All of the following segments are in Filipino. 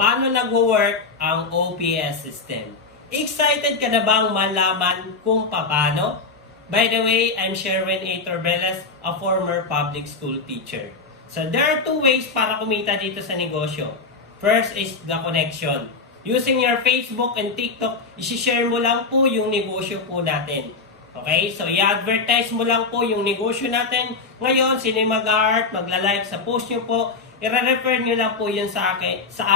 paano nagwo-work ang OPS system. Excited ka na bang malaman kung paano? By the way, I'm Sherwin A. Torbeles, a former public school teacher. So there are two ways para kumita dito sa negosyo. First is the connection. Using your Facebook and TikTok, isi-share mo lang po yung negosyo po natin. Okay? So i-advertise mo lang po yung negosyo natin. Ngayon, sino yung mag-art, magla-like sa post nyo po, i-refer nyo lang po yun sa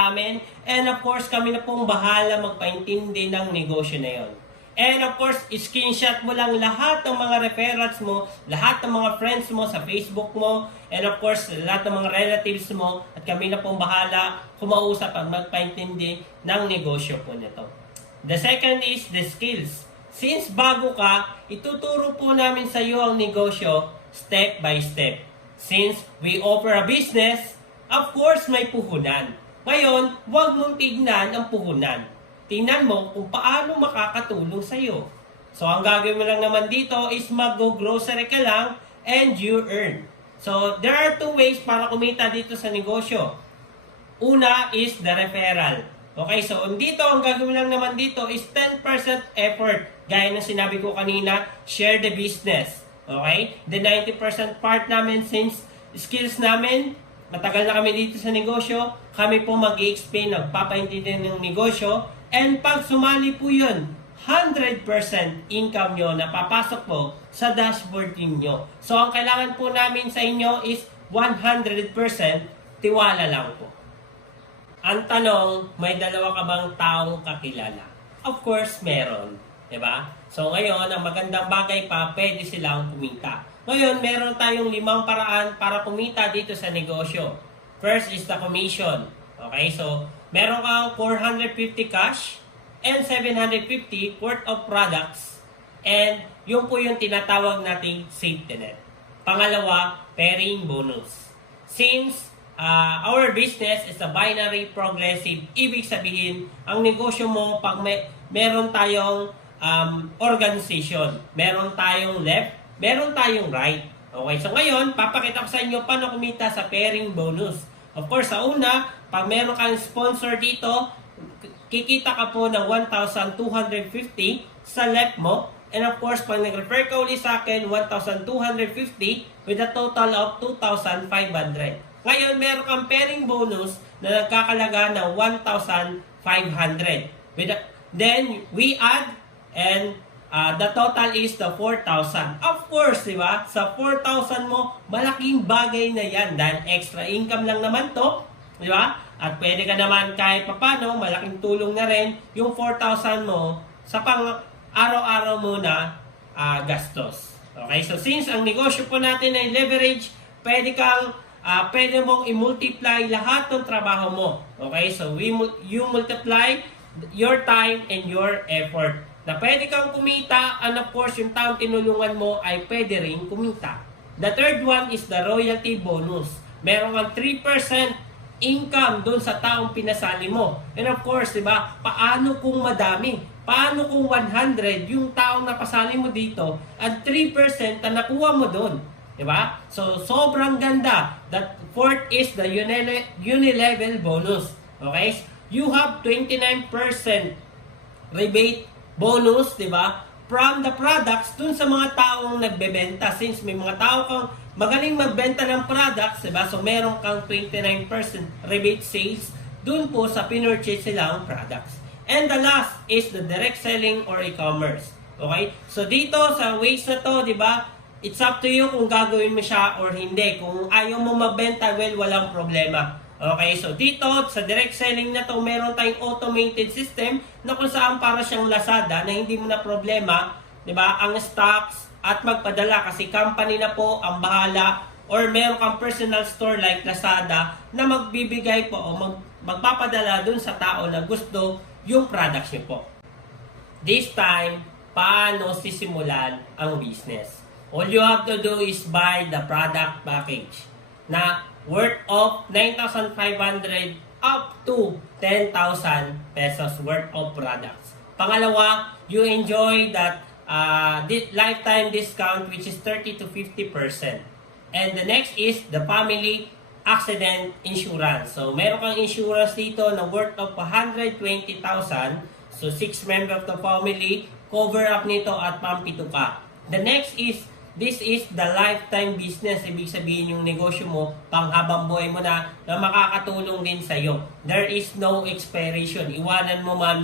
amin. And of course, kami na pong bahala magpaintindi ng negosyo na yun. And of course, screenshot mo lang lahat ng mga referrals mo, lahat ng mga friends mo sa Facebook mo, and of course, lahat ng mga relatives mo, at kami na pong bahala kumausap at magpaintindi ng negosyo po nito. The second is the skills. Since bago ka, ituturo po namin sa iyo ang negosyo step by step. Since we offer a business, of course, may puhunan. Ngayon, huwag mong tignan ang puhunan. Tingnan mo kung paano makakatulong sa iyo. So, ang gagawin mo lang naman dito is mag-grocery ka lang and you earn. So, there are two ways para kumita dito sa negosyo. Una is the referral. Okay, so dito, ang gagawin lang naman dito is 10% effort. Gaya ng sinabi ko kanina, share the business. Okay? The 90% part namin since skills namin, matagal na kami dito sa negosyo, kami po mag-i-explain, nagpapaintindi ng negosyo, and pag sumali po yun, 100% income nyo na papasok po sa dashboard ninyo. So, ang kailangan po namin sa inyo is 100% tiwala lang po. Ang tanong, may dalawa ka bang taong kakilala? Of course, meron. Diba? So, ngayon, ang magandang bagay pa, pwede silang kumita. Ngayon, meron tayong 5 paraan para kumita dito sa negosyo. First is the commission. Okay, so meron kang 450 cash and 750 worth of products. And yun po yung tinatawag nating safety net. Pangalawa, pairing bonus. Since our business is a binary progressive, ibig sabihin, ang negosyo mo, pag meron tayong organization, meron tayong left, meron tayong right. Okay, so ngayon, papakita ko sa inyo paano kumita sa pairing bonus. Of course, sa una, pag meron kang sponsor dito, kikita ka po ng 1,250 sa left mo. And of course, pag nag-refer ka ulit sa akin, 1,250 with a total of 2,500. Ngayon, meron kang pairing bonus na nagkakalaga ng 1,500. Then, we add and the total is the 4,000. Of course, di ba? Sa 4,000 mo, malaking bagay na yan dahil extra income lang naman to. Di ba? At pwede ka naman kahit papano, malaking tulong na rin yung 4,000 mo sa pang-araw-araw mo na gastos. Okay? So, since ang negosyo po natin ay leverage, pwede mong i-multiply lahat ng trabaho mo. Okay? So, you multiply your time and your effort. Na pwede kang kumita, and of course, yung taong tinulungan mo ay pwede rin kumita. The third one is the royalty bonus. Meron kang 3% income doon sa taong pinasali mo. And of course, di ba, paano kung madami? Paano kung 100 yung taong napasali mo dito at 3% na nakuha mo doon? Di ba? So, sobrang ganda. That fourth is the unilevel bonus. Okay? You have 29% rebate bonus, di ba? From the products dun sa mga taong nagbebenta. Since may mga tao kang magaling magbenta ng products, di ba? So, meron kang 29% rebate sales dun po sa pinurchase silang products. And the last is the direct selling or e-commerce. Okay? So, dito sa ways na to, di ba? It's up to you kung gagawin mo siya or hindi. Kung ayaw mo magbenta, well, walang problema. Okay, so dito sa direct selling na to, meron tayong automated system na kung saan para siyang Lazada na hindi mo na problema, 'di ba? Ang stocks at magpadala kasi company na po ang bahala, or meron kang personal store like Lazada na magbibigay po o magpapadala dun sa tao na gusto yung products niyo po. This time, paano sisimulan ang business? All you have to do is buy the product package na worth of 9,500 up to 10,000 pesos worth of products. Pangalawa, you enjoy that lifetime discount which is 30 to 50%. And the next is the family accident insurance. So, meron kang insurance dito na worth of 120,000. So, 6 members of the family, cover up nito at pampito ka. The next is, this is the lifetime business. Ibig sabihin yung negosyo mo, panghabang buhay mo na makakatulong din sa'yo. There is no expiration. Iwanan mo man,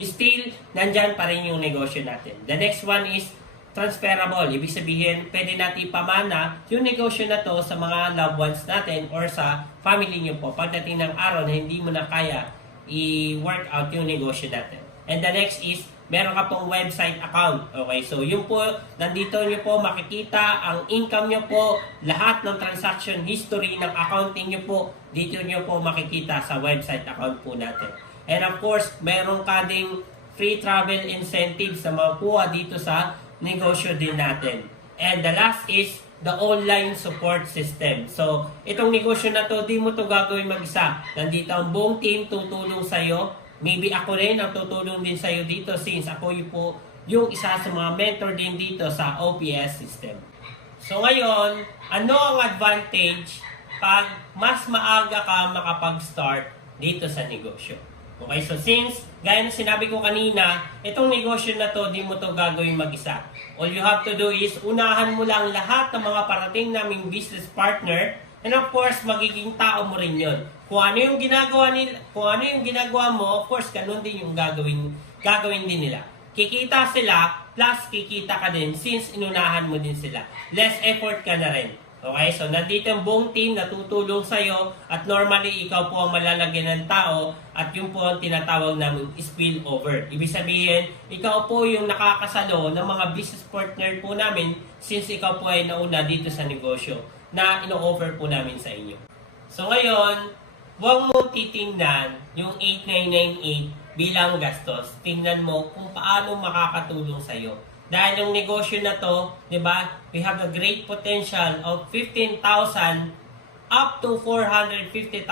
still, nandyan pa rin yung negosyo natin. The next one is transferable. Ibig sabihin, pwede natin ipamana yung negosyo na to sa mga loved ones natin or sa family nyo po pagdating ng araw na hindi mo na kaya i-work out yung negosyo natin. And the next is, meron ka pong website account. Okay, so yun po, nandito nyo po makikita ang income nyo po, lahat ng transaction history ng accounting nyo po, dito nyo po makikita sa website account po natin. And of course, meron ka ding free travel incentives na makuha dito sa negosyo din natin. And the last is the online support system. So, itong negosyo na to, di mo to gagawin mag-isa. Nandito ang buong team tutulong sa'yo. Maybe ako rin ang tutulong din sa'yo dito since ako yung isa sa mga mentor din dito sa OPS system. So ngayon, ano ang advantage pag mas maaga ka makapag-start dito sa negosyo? Okay, so since, gaya na sinabi ko kanina, itong negosyo na to, di mo to gagawin mag-isa. All you have to do is, unahan mo lang lahat ng mga parating naming business partner, and of course, magiging tao mo rin yun. Kung ano yung ginagawa nila, kung ano yung ginagawa mo, of course, ganun din yung gagawin din nila. Kikita sila, plus kikita ka din, since inunahan mo din sila. Less effort ka na rin. Okay, so nandito ang buong team na tutulong sa'yo at normally ikaw po ang malalagyan ng tao at yung po ang tinatawag namin spillover. Ibig sabihin, ikaw po yung nakakasalo ng mga business partner po namin since ikaw po ay nauna dito sa negosyo na ino-offer po namin sa inyo. So ngayon, huwag mo titingnan yung 8998 bilang gastos. Tingnan mo kung paano makakatulong sa'yo. Dahil yung negosyo na to, di ba, we have a great potential of 15,000 up to 450,000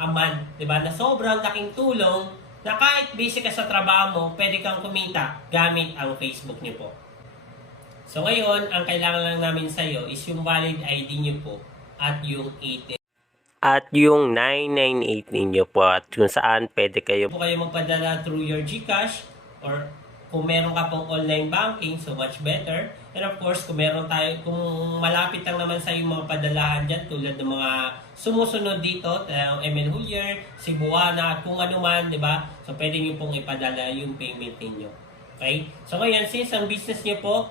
a month. Di ba, na sobrang laking tulong na kahit busy ka sa trabaho mo, pwede kang kumita gamit ang Facebook niyo po. So ngayon, ang kailangan lang namin sa iyo is yung valid ID niyo po at yung 8 at yung 998 ninyo po at kung saan pwede kayo magpadala through your GCash or kung meron ka pong online banking, so much better. And of course, kung malapit lang naman sa yung mga padalahan dyan, tulad ng mga sumusunod dito, ML Hulier, Cebuana, at kung ano man, di ba? So, pwede nyo pong ipadala yung payment ninyo. Okay? So, ngayon, since ang business nyo po,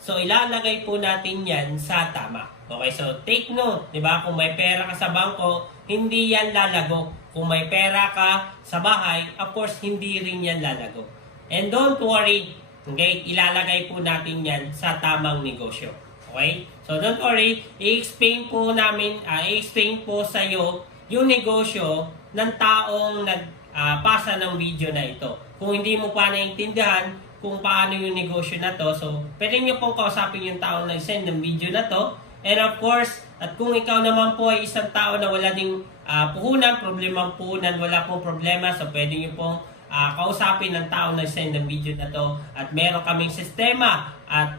so, ilalagay po natin yan sa tama. Okay? So, take note, di ba? Kung may pera ka sa bangko, hindi yan lalago. Kung may pera ka sa bahay, of course, hindi rin yan lalago. And don't worry, okay, ilalagay po natin yan sa tamang negosyo. Okay? So don't worry, i-explain po sa iyo yung negosyo ng taong nagpasa ng video na ito. Kung hindi mo pa naiintindihan kung paano yung negosyo na to, so pwede nyo pong kausapin yung taong nag-send ng video na to. And of course, at kung ikaw naman po ay isang tao na wala ding problemang puhunan, wala pong problema, so pwede nyo pong kausapin ng tao na send ng video na to at meron kaming sistema at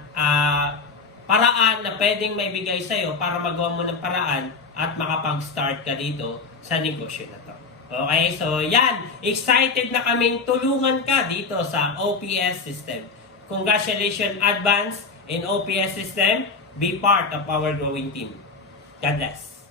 paraan na pwedeng maibigay sa'yo para magawa mo ng paraan at makapag-start ka dito sa negosyo na to. Okay, so yan, excited na kaming tulungan ka dito sa OPS system. Congratulations advance in OPS system. Be part of our growing team. God bless.